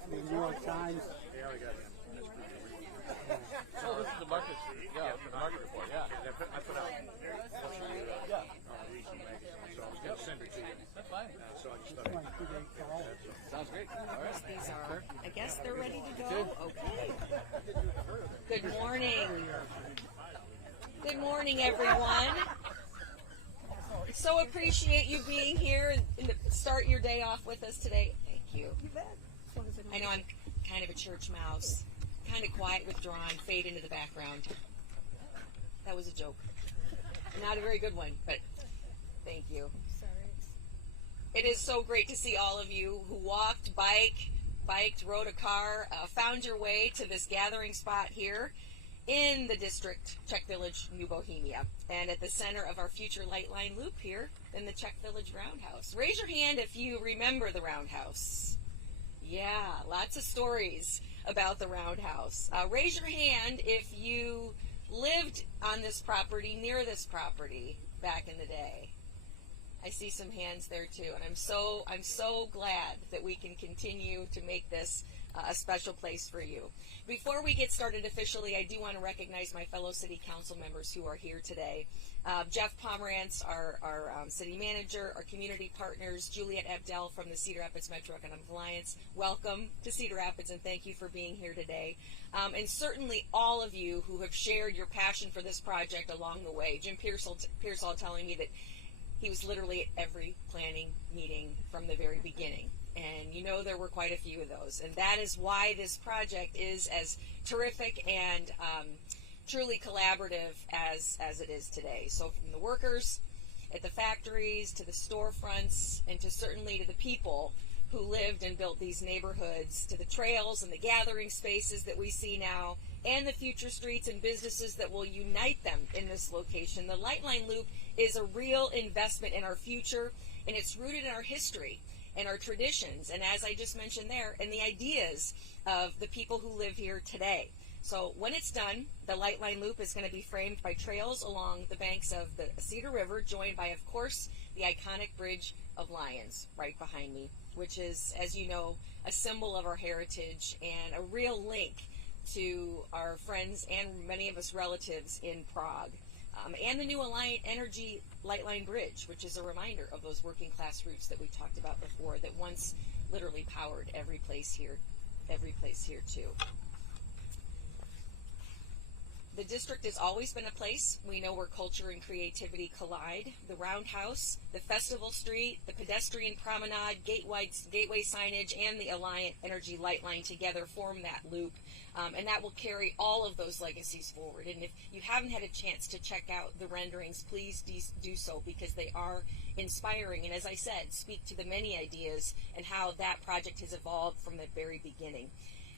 from the New York Times. Yeah, we got him. Oh, this is the market. Yeah, the market report. Yeah. I put out Yeah. regional magazine, so I was going to send it to you. That's fine. So I just thought Sounds great. All right. These are, I guess they're ready to go. Okay. Good morning. Good morning, everyone. So appreciate you being here and to start your day off with us today. Thank you. I know I'm kind of a church mouse, kind of quiet, withdrawn, fade into the background. That was a joke. Not a very good one, but thank you. It is so great to see all of you who walked, biked, rode a car, found your way to this gathering spot here in the district, Czech Village, New Bohemia, and at the center of our future LightLine Loop here in the Czech Village Roundhouse. Raise your hand if you remember the Roundhouse. Yeah, lots of stories about the Roundhouse. Raise your hand if you lived on this property, near this property, back in the day. I see some hands there too, and I'm so glad that we can continue to make this a special place for you. Before we get started officially, I do want to recognize my fellow city council members who are here today. Jeff Pomerantz, our city manager, our community partners, Juliet Abdel from the Cedar Rapids Metro Economic Alliance. Welcome to Cedar Rapids, and thank you for being here today. And certainly all of you who have shared your passion for this project along the way. Jim Pearsall telling me that he was literally at every planning meeting from the very beginning. And you know there were quite a few of those. And that is why this project is as terrific and truly collaborative as it is today. So from the workers at the factories to the storefronts and to certainly to the people who lived and built these neighborhoods, to the trails and the gathering spaces that we see now, and the future streets and businesses that will unite them in this location. The LightLine Loop is a real investment in our future, and it's rooted in our history and our traditions, and as I just mentioned there, and the ideas of the people who live here today. So when it's done, the LightLine Loop is going to be framed by trails along the banks of the Cedar River, joined by, of course, the iconic Bridge of Lions right behind me, which is, as you know, a symbol of our heritage and a real link to our friends and many of us relatives in Prague. And the new Alliant Energy LightLine Bridge, which is a reminder of those working class roots that we talked about before that once literally powered every place here too. The district has always been a place we know where culture and creativity collide. The Roundhouse, the Festival Street, the pedestrian promenade, gateway signage, and the Alliant Energy Lightline together form that loop. And that will carry all of those legacies forward. And if you haven't had a chance to check out the renderings, please do so, because they are inspiring. And as I said, speak to the many ideas and how that project has evolved from the very beginning.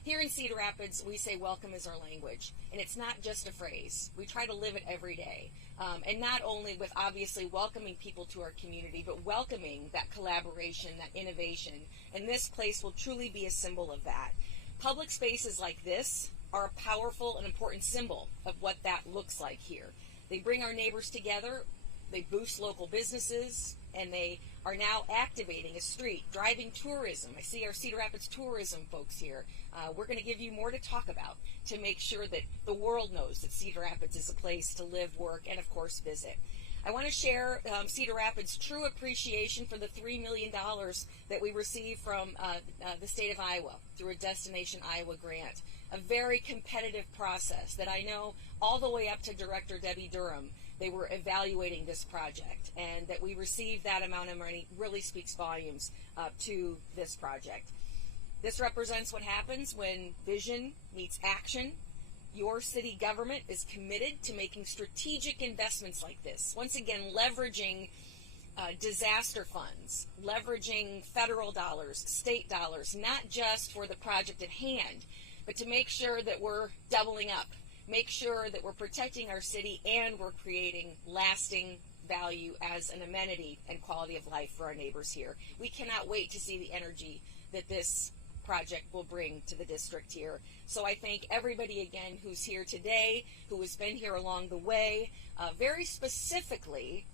Here in Cedar Rapids, we say welcome is our language, and it's not just a phrase. We try to live it every day, and not only with obviously welcoming people to our community, but welcoming that collaboration, that innovation, and this place will truly be a symbol of that. Public spaces like this are a powerful and important symbol of what that looks like here. They bring our neighbors together, they boost local businesses, and they are now activating a street, driving tourism. I see our Cedar Rapids tourism folks here. We're going to give you more to talk about to make sure that the world knows that Cedar Rapids is a place to live, work, and of course visit. I want to share Cedar Rapids' true appreciation for the $3 million that we received from the state of Iowa through a Destination Iowa grant. A very competitive process that I know all the way up to Director Debbie Durham, they were evaluating this project, and that we received that amount of money really speaks volumes to this project. This represents what happens when vision meets action. Your city government is committed to making strategic investments like this. Once again, leveraging disaster funds, leveraging federal dollars, state dollars, not just for the project at hand, but to make sure that we're doubling up, make sure that we're protecting our city and we're creating lasting value as an amenity and quality of life for our neighbors here. We cannot wait to see the energy that this project will bring to the district here. So I thank everybody again who's here today, who has been here along the way, very specifically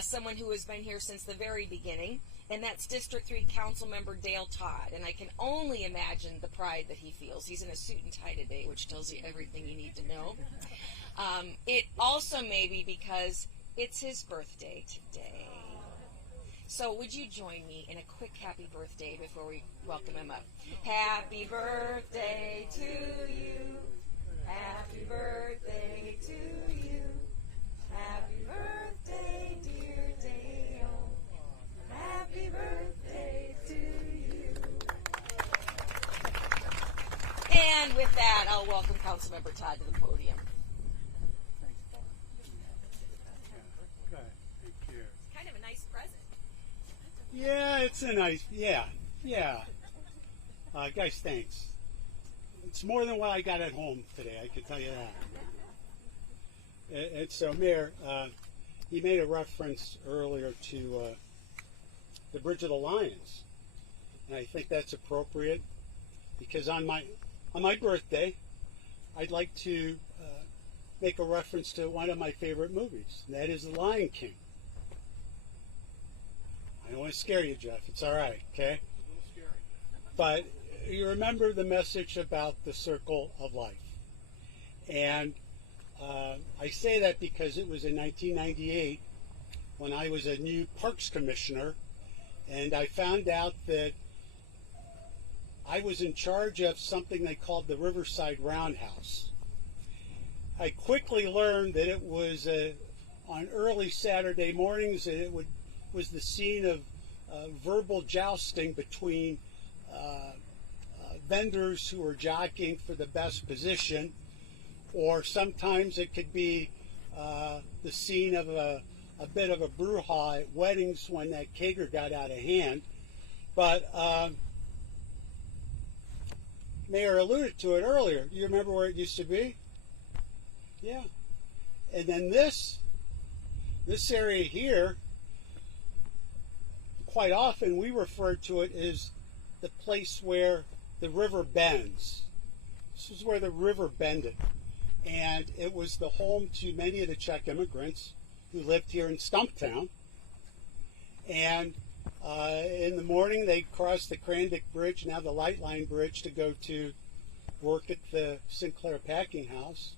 someone who has been here since the very beginning, and that's District 3 Council Member Dale Todd. And I can only imagine the pride that he feels. He's in a suit and tie today, which tells you everything you need to know. It also may be because it's his birthday today. So would you join me in a quick happy birthday before we welcome him up? Happy birthday to you. Happy birthday to you. Happy birthday, dear Dale. Happy birthday to you. And with that, I'll welcome Councilmember Todd to the podium. Okay, thank you. Kind of a nice present. Yeah, it's a nice, yeah. Guys, thanks. It's more than what I got at home today, I can tell you that. And so, Mayor, he made a reference earlier to the Bridge of the Lions. And I think that's appropriate because on my birthday, I'd like to make a reference to one of my favorite movies, and that is The Lion King. I don't want to scare you, Jeff. It's all right, okay? A little scary. But you remember the message about the circle of life. And I say that because it was in 1998 when I was a new Parks Commissioner, and I found out that I was in charge of something they called the Riverside Roundhouse. I quickly learned that it was on early Saturday mornings, and it was the scene of verbal jousting between vendors who were jockeying for the best position, or sometimes it could be the scene of a bit of a brouhaha at weddings when that cager got out of hand. But Mayor alluded to it earlier. You remember where it used to be? Yeah. And then this area here, quite often we refer to it as the place where the river bends. This is where the river bended. And it was the home to many of the Czech immigrants who lived here in Stumptown. And in the morning they'd cross the Krandic Bridge, now the LightLine Bridge, to go to work at the Sinclair Packing House.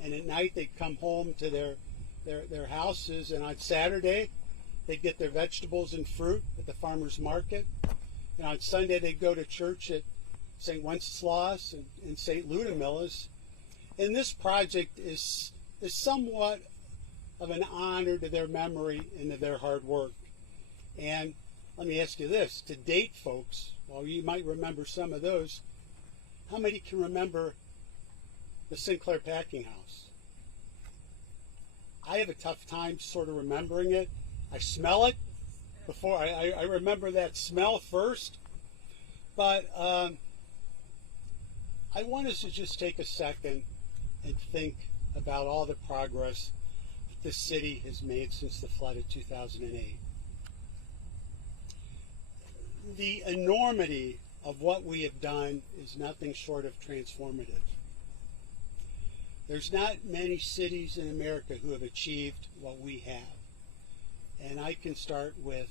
And at night they'd come home to their houses, and on Saturday they'd get their vegetables and fruit at the farmer's market. And on Sunday they'd go to church at St. Wenceslaus and St. Ludmila's. And this project is somewhat of an honor to their memory and to their hard work. And let me ask you this, to date, folks, while you might remember some of those, how many can remember the Sinclair Packing House? I have a tough time sort of remembering it. I smell it before, I remember that smell first. But I want us to just take a second and think about all the progress that this city has made since the flood of 2008. The enormity of what we have done is nothing short of transformative. There's not many cities in America who have achieved what we have. And I can start with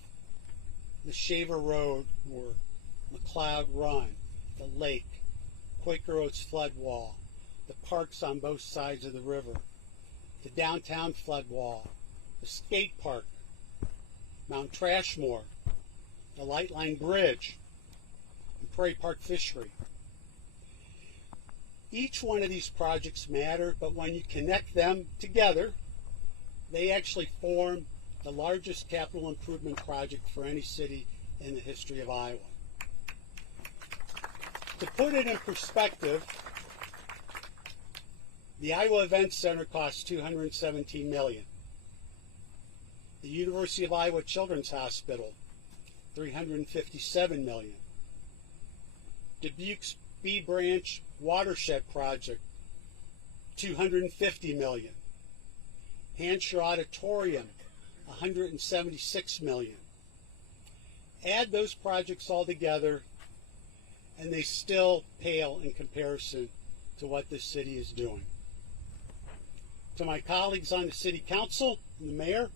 the Shaver Road or McLeod Run, the lake, Quaker Oats flood wall, the parks on both sides of the river, the downtown flood wall, the skate park, Mount Trashmore, the LightLine Bridge, and Prairie Park Fishery. Each one of these projects matter, but when you connect them together, they actually form the largest capital improvement project for any city in the history of Iowa. To put it in perspective, the Iowa Events Center costs $217 million. The University of Iowa Children's Hospital, $357 million. Dubuque's B Branch Watershed Project, $250 million. Hampshire Auditorium, $176 million. Add those projects all together, and they still pale in comparison to what this city is doing. To my colleagues on the City Council and the Mayor,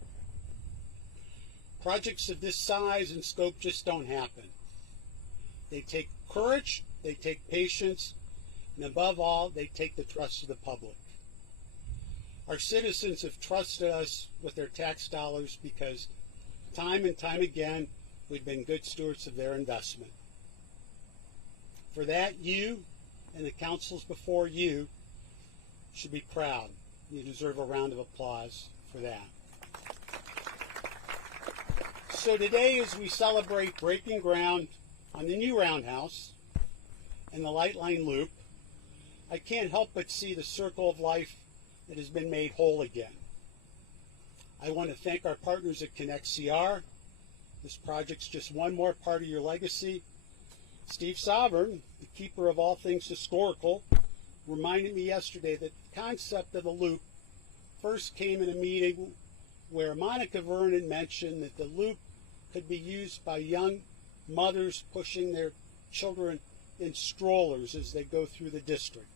Projects of this size and scope just don't happen. They take courage, they take patience, and above all, they take the trust of the public. Our citizens have trusted us with their tax dollars because time and time again, we've been good stewards of their investment. For that, you and the councils before you should be proud. You deserve a round of applause for that. So today, as we celebrate breaking ground on the new roundhouse and the LightLine Loop, I can't help but see the circle of life that has been made whole again. I want to thank our partners at Connect CR. This project's just one more part of your legacy. Steve Sovereign, the keeper of all things historical, reminded me yesterday that the concept of the loop first came in a meeting where Monica Vernon mentioned that the loop could be used by young mothers pushing their children in strollers as they go through the district.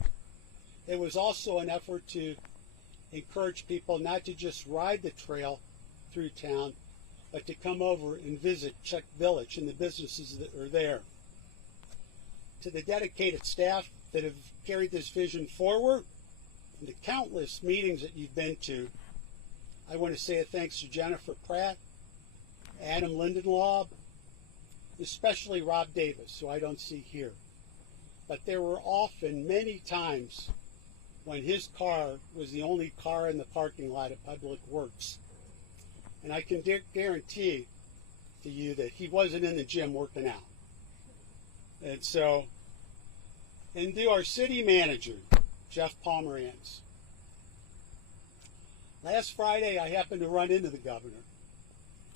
It was also an effort to encourage people not to just ride the trail through town, but to come over and visit Czech Village and the businesses that are there. To the dedicated staff that have carried this vision forward, and the countless meetings that you've been to, I want to say a thanks to Jennifer Pratt, Adam Lindenlaub, especially Rob Davis, who I don't see here. But there were often many times when his car was the only car in the parking lot at Public Works. And I can guarantee to you that he wasn't in the gym working out. And so, and to our city manager, Jeff Pomerantz. Last Friday, I happened to run into the governor.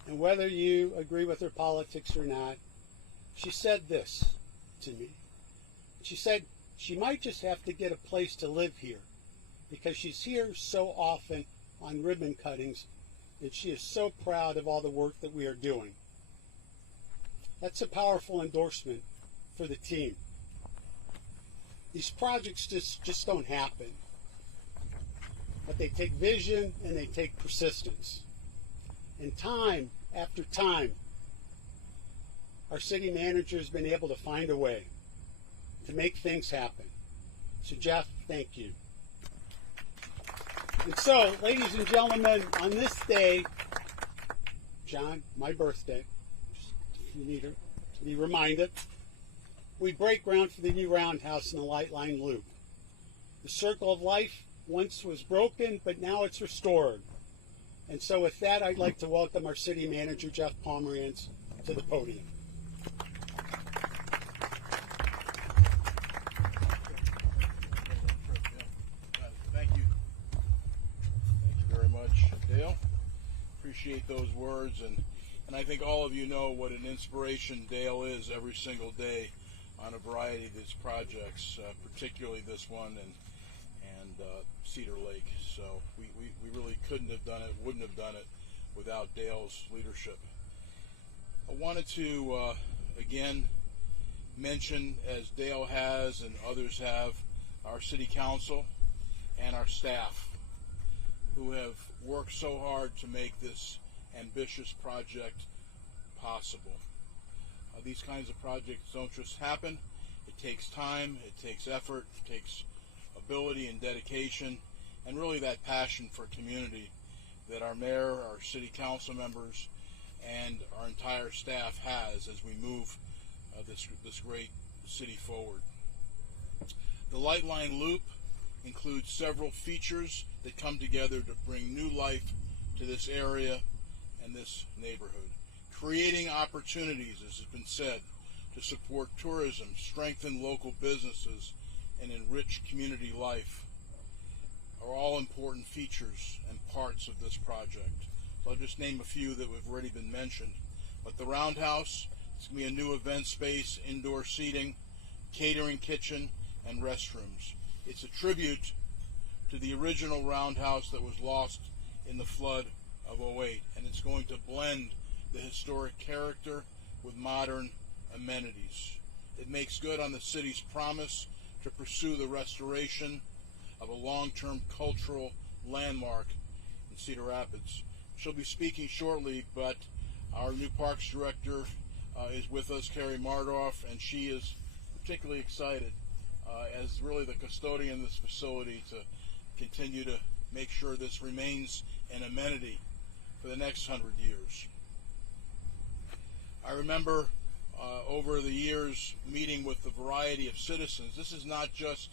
And whether you agree with her politics or not, she said this to me. She said she might just have to get a place to live here because she's here so often on ribbon cuttings and she is so proud of all the work that we are doing. That's a powerful endorsement for the team. These projects just don't happen, but they take vision and they take persistence. And time after time, our city manager has been able to find a way to make things happen. So Jeff, thank you. And so, ladies and gentlemen, on this day, John, my birthday, if you need to be reminded, we break ground for the new roundhouse and the LightLine Loop. The circle of life once was broken, but now it's restored. And so with that, I'd like to welcome our city manager, Jeff Pomerantz, to the podium. Thank you. Thank you very much, Dale. Appreciate those words, and I think all of you know what an inspiration Dale is every single day on a variety of these projects, particularly this one and Cedar Lake. So we really couldn't have done it, wouldn't have done it without Dale's leadership. I wanted to again mention, as Dale has and others have, our city council and our staff who have worked so hard to make this ambitious project possible. These kinds of projects don't just happen. It takes time, it takes effort, it takes ability and dedication, and really that passion for community that our mayor, our city council members, and our entire staff has as we move this great city forward. The LightLine Loop includes several features that come together to bring new life to this area and this neighborhood, creating opportunities, as has been said, to support tourism, strengthen local businesses, and enrich community life are all important features and parts of this project. So I'll just name a few that have already been mentioned. But the Roundhouse, it's going to be a new event space, indoor seating, catering kitchen, and restrooms. It's a tribute to the original Roundhouse that was lost in the flood of '08, and it's going to blend the historic character with modern amenities. It makes good on the city's promise to pursue the restoration of a long-term cultural landmark in Cedar Rapids. She'll be speaking shortly, but Our new Parks Director is with us, Carrie Mardoff, and she is particularly excited as really the custodian of this facility to continue to make sure this remains an amenity for the next 100 years. I remember over the years meeting with a variety of citizens. This is not just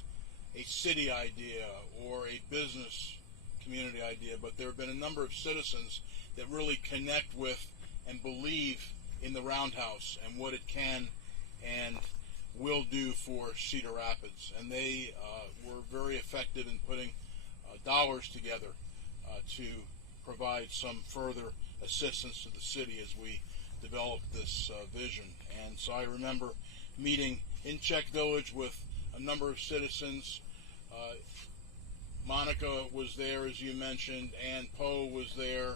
a city idea or a business community idea, but there have been a number of citizens that really connect with and believe in the Roundhouse and what it can and will do for Cedar Rapids. And they were very effective in putting dollars together to provide some further assistance to the city as we develop this vision. And so I remember meeting in Czech Village with a number of citizens. Monica was there, as you mentioned, Ann Poe was there,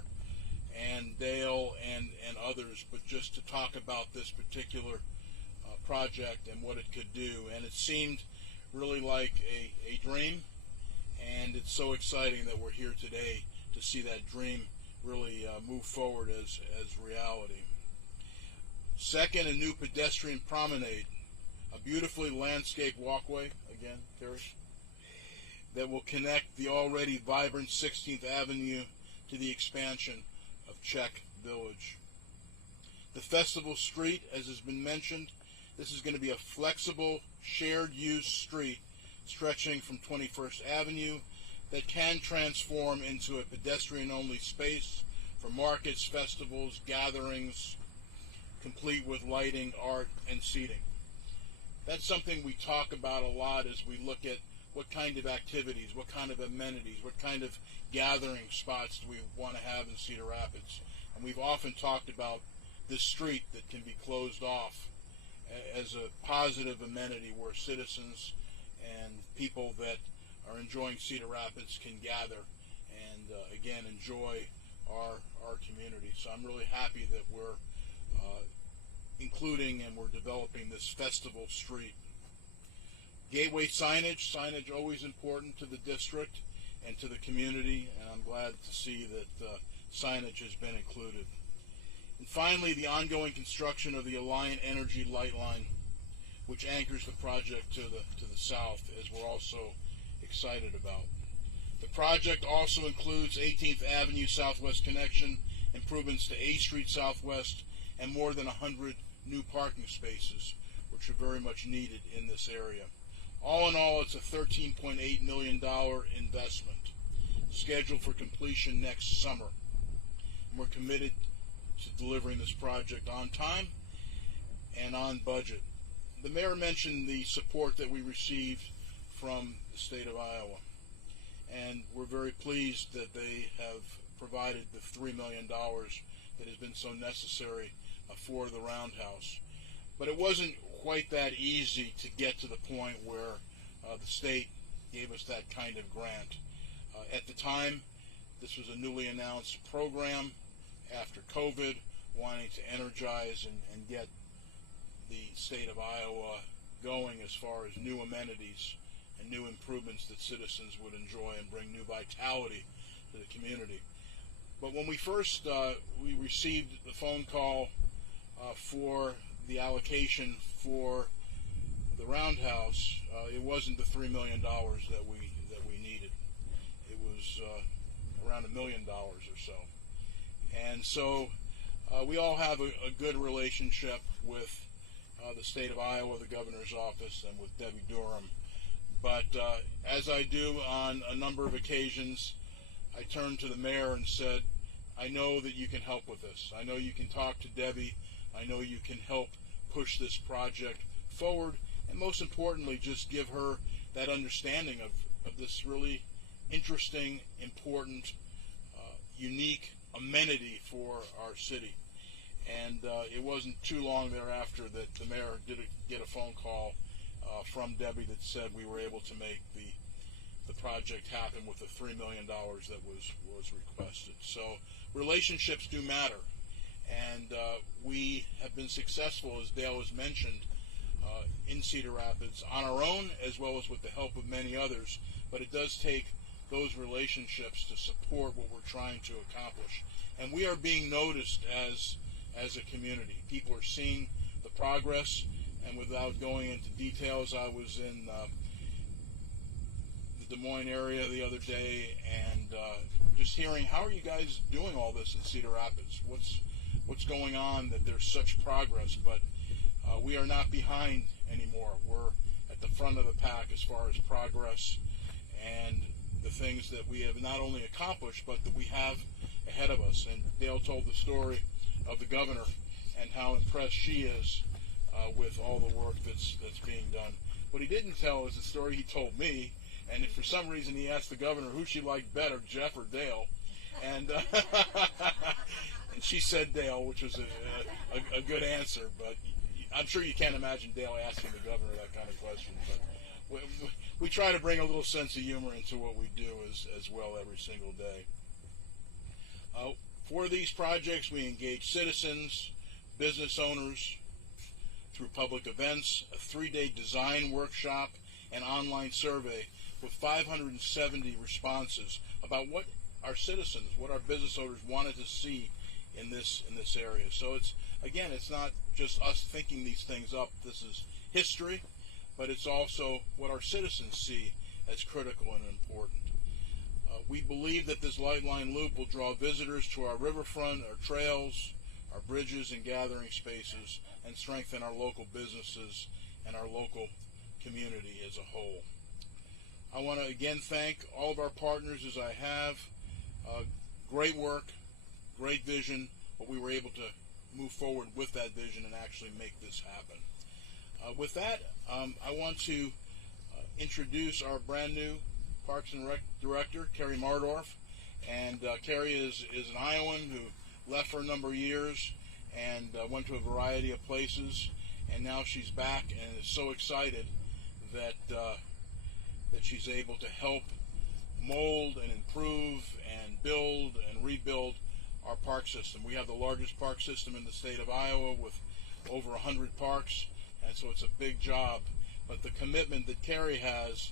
and Dale and others, but just to talk about this particular project and what it could do. And it seemed really like a dream, and it's so exciting that we're here today to see that dream really move forward as reality. Second, a new pedestrian promenade, a beautifully landscaped walkway, again, Carrie, that will connect the already vibrant 16th Avenue to the expansion of Czech Village. The Festival Street, as has been mentioned, this is going to be a flexible, shared-use street stretching from 21st Avenue that can transform into a pedestrian-only space for markets, festivals, gatherings, complete with lighting, art, and seating. That's something we talk about a lot as we look at what kind of activities, what kind of amenities, what kind of gathering spots do we want to have in Cedar Rapids. And we've often talked about this street that can be closed off as a positive amenity where citizens and people that are enjoying Cedar Rapids can gather and again enjoy our community. So I'm really happy that we're including and we're developing this festival street. Gateway signage always important to the district and to the community, and I'm glad to see that signage has been included. And finally, the ongoing construction of the Alliant Energy LightLine, which anchors the project to the south, as we're also excited about. The project also includes 18th Avenue Southwest connection, improvements to A Street Southwest, and more than 100 new parking spaces, which are very much needed in this area. All in all, it's a $13.8 million investment scheduled for completion next summer. And we're committed to delivering this project on time and on budget. The mayor mentioned the support that we received from the state of Iowa, and we're very pleased that they have provided the $3 million that has been so necessary for the Roundhouse. But it wasn't quite that easy to get to the point where the state gave us that kind of grant. At the time, this was a newly announced program after COVID, wanting to energize and get the state of Iowa going as far as new amenities and new improvements that citizens would enjoy and bring new vitality to the community. But when we first we received the phone call for the allocation for the Roundhouse, it wasn't the $3 million that we needed. It was around $1 million or so. And so we all have a good relationship with the state of Iowa, the governor's office, and with Debbie Durham. But as I do on a number of occasions, I turned to the mayor and said, I know that you can help with this. I know you can talk to Debbie. I know you can help push this project forward, and most importantly, just give her that understanding of this really interesting, important, unique amenity for our city. And it wasn't too long thereafter that the mayor did get a phone call from Debbie that said we were able to make the project happen with the $3 million that was requested. So relationships do matter. And we have been successful, as Dale has mentioned, in Cedar Rapids on our own as well as with the help of many others. But it does take those relationships to support what we're trying to accomplish. And we are being noticed as as a community. People are seeing the progress, and without going into details, I was in the Des Moines area the other day, and just hearing, how are you guys doing all this in Cedar Rapids? What's going on that there's such progress? But we are not behind anymore. We're at the front of the pack as far as progress and the things that we have not only accomplished, but that we have ahead of us. And Dale told the story of the governor and how impressed she is with all the work that's being done. What he didn't tell is the story he told me, and if for some reason he asked the governor who she liked better, Jeff or Dale, and and she said Dale, which was a good answer, but I'm sure you can't imagine Dale asking the governor that kind of question. But we try to bring a little sense of humor into what we do as well every single day. For these projects, we engage citizens, business owners through public events, a 3-day design workshop, and online survey with 570 responses about what our citizens, what our business owners wanted to see in this area. So it's not just us thinking these things up. This is history, but it's also what our citizens see as critical and important. We believe that this LightLine Loop will draw visitors to our riverfront, our trails, our bridges and gathering spaces, and strengthen our local businesses and our local community as a whole. I want to again thank all of our partners as I have. Great work, great vision, but we were able to move forward with that vision and actually make this happen. With that, I want to introduce our brand new Parks and Rec Director, Carrie Mardorf. And Carrie is an Iowan who left for a number of years and went to a variety of places, and now she's back and is so excited that that she's able to help mold and improve and build and rebuild our park system. We have the largest park system in the state of Iowa with over 100 parks, and so it's a big job. But the commitment that Carrie has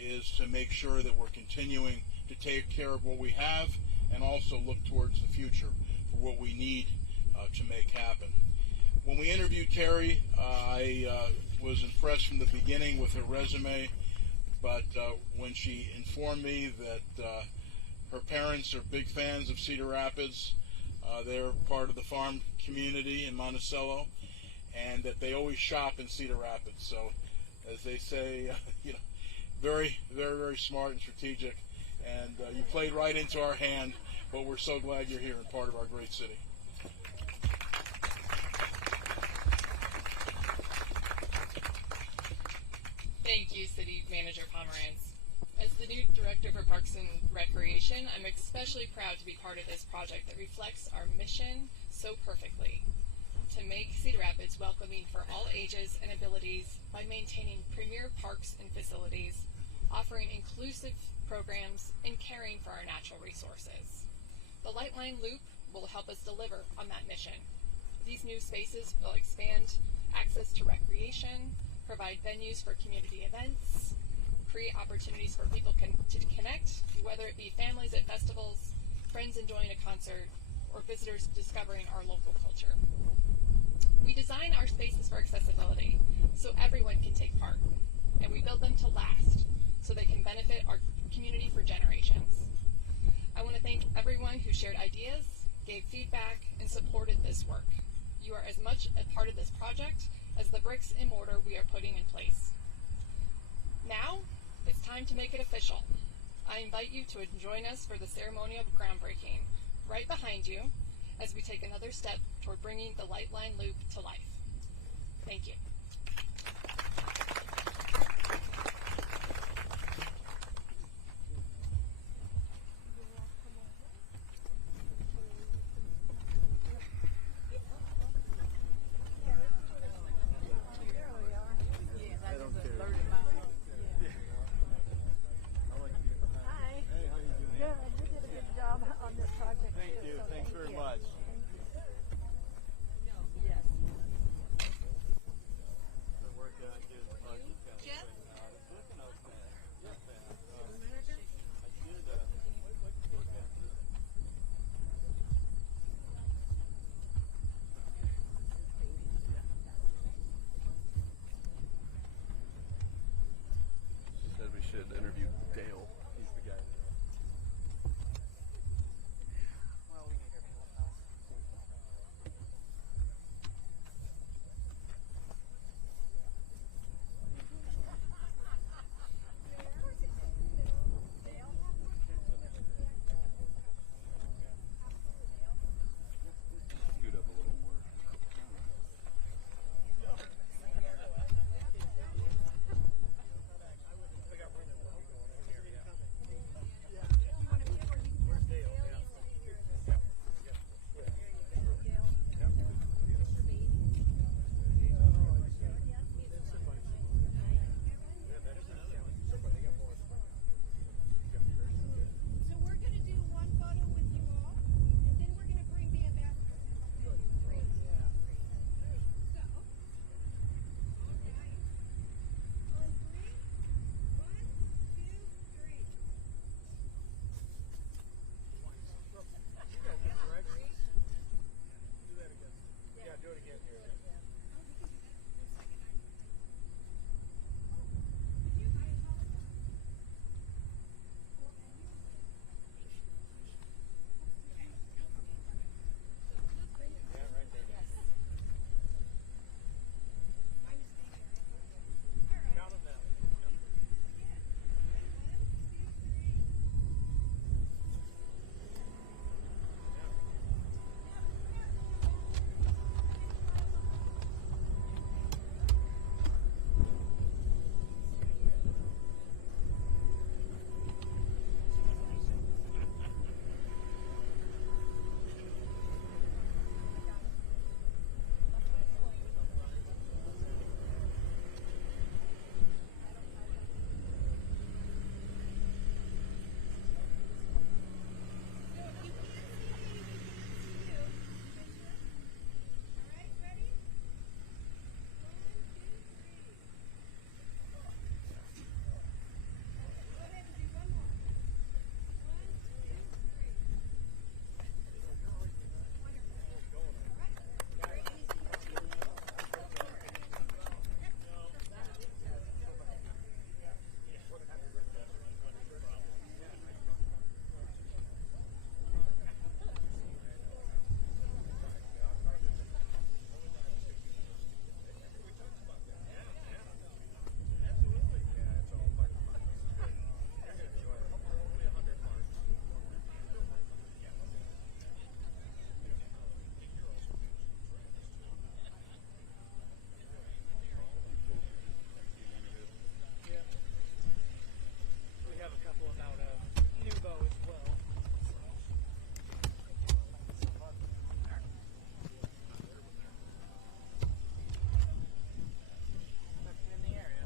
is to make sure that we're continuing to take care of what we have and also look towards the future for what we need to make happen. When we interviewed Carrie, I was impressed from the beginning with her resume, but when she informed me that her parents are big fans of Cedar Rapids, they're part of the farm community in Monticello, and that they always shop in Cedar Rapids. So, as they say, very, very, very smart and strategic, and you played right into our hand, but we're so glad you're here and part of our great city. Thank you, City Manager Pomerantz. As the new Director for Parks and Recreation, I'm especially proud to be part of this project that reflects our mission so perfectly: to make Cedar Rapids welcoming for all ages and abilities by maintaining premier parks and facilities, offering inclusive programs, and caring for our natural resources. The LightLine Loop will help us deliver on that mission. These new spaces will expand access to recreation, provide venues for community events, create opportunities for people to connect, whether it be families at festivals, friends enjoying a concert, or visitors discovering our local culture. We design our spaces for accessibility so everyone can take part, and we build them to last so they can benefit our community for generations. I want to thank everyone who shared ideas, gave feedback, and supported this work. You are as much a part of this project as the bricks and mortar we are putting in place. Now, it's time to make it official. I invite you to join us for the ceremonial groundbreaking right behind you as we take another step toward bringing the LightLine Loop to life. Thank you. Dale. He's the guy. Well, we need everyone else. Scoot up a little more. So we're going to do one photo with you all, and then we're going to bring the ambassador. Great. So, all right. On three. 1, 2, 3. Yeah, do it again here. Count them down. All right, ready? 1, 2, 3. Go ahead and do one more. 1, 2, 3. We have a couple of out of Nubo as well. Nothing in the area.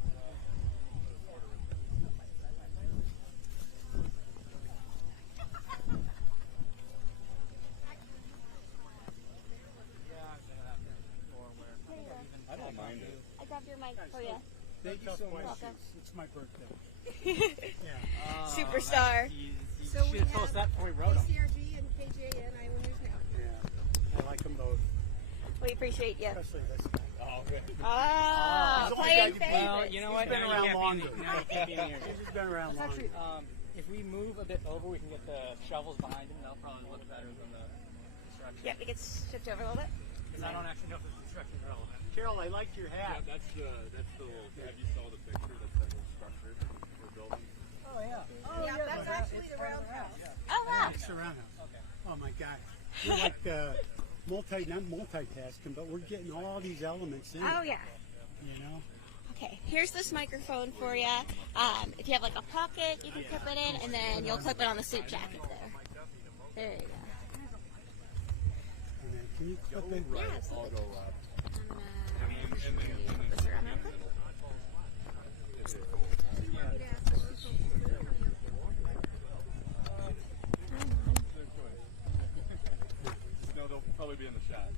Yeah, I've been out there before where I don't mind it. I grabbed your mic for you. Thank you so much. Welcome. It's my birthday. Superstar. You So we should have told us that before we wrote them. KCRG and KGAN Iowa News Now. Yeah, I like them both, We appreciate you. especially this guy. Oh, okay. Oh, He's only playing got- favorites. Well, you know what? He's been Now you around can't be in longer. the- now you can't be in the area. He's been around longer. If we move a bit over, we can get the shovels behind him. That'll probably look better than the construction. Yep, it gets shipped over a little bit. Because I don't actually know if the construction's relevant. Carol, I liked your Yeah, hat. that's the little. Have you saw the picture? That's that little structure we're building. Oh, yeah. Yeah, that's actually the roundhouse. Oh, wow. It's around us. Oh my God, we're like not multitasking, but we're getting all these elements in. Oh, yeah. You know. Okay, here's this microphone for you. If you have like a pocket, you can clip it in, and then you'll clip it on the suit jacket there. There you go. And then can you clip it? Yeah, I'll absolutely. go left. I'm gonna put this around real quick. No, they'll probably be in the shot.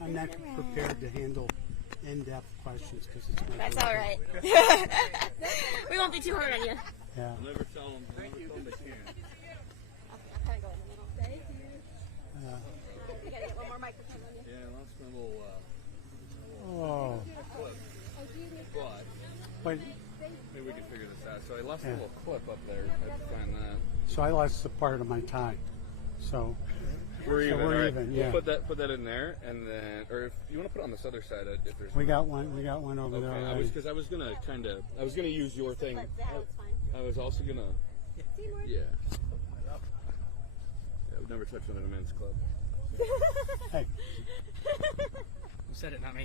I'm not prepared to handle in-depth questions because it's my That's birthday. all right. We won't be too hard on you. Yeah. I'll never tell them. Never tell them they can't. Okay, I'll kind of go in the middle. Thank you. We gotta get one more microphone on you. Yeah, that's my little Oh. clip. But But Maybe we can figure this out. So I lost Yeah. a little clip up there. I have to find that. So I lost a part of my tie. So We're even. we're all right. even, We'll yeah. put that in there, and then, or if you want to put it on this other side, if there's. we got one over there Okay, already. because I was gonna use your thing. That's fine. I was also gonna. Seymour. Yeah. Yeah, we've never touched on a men's club. Hey, You said it, not me.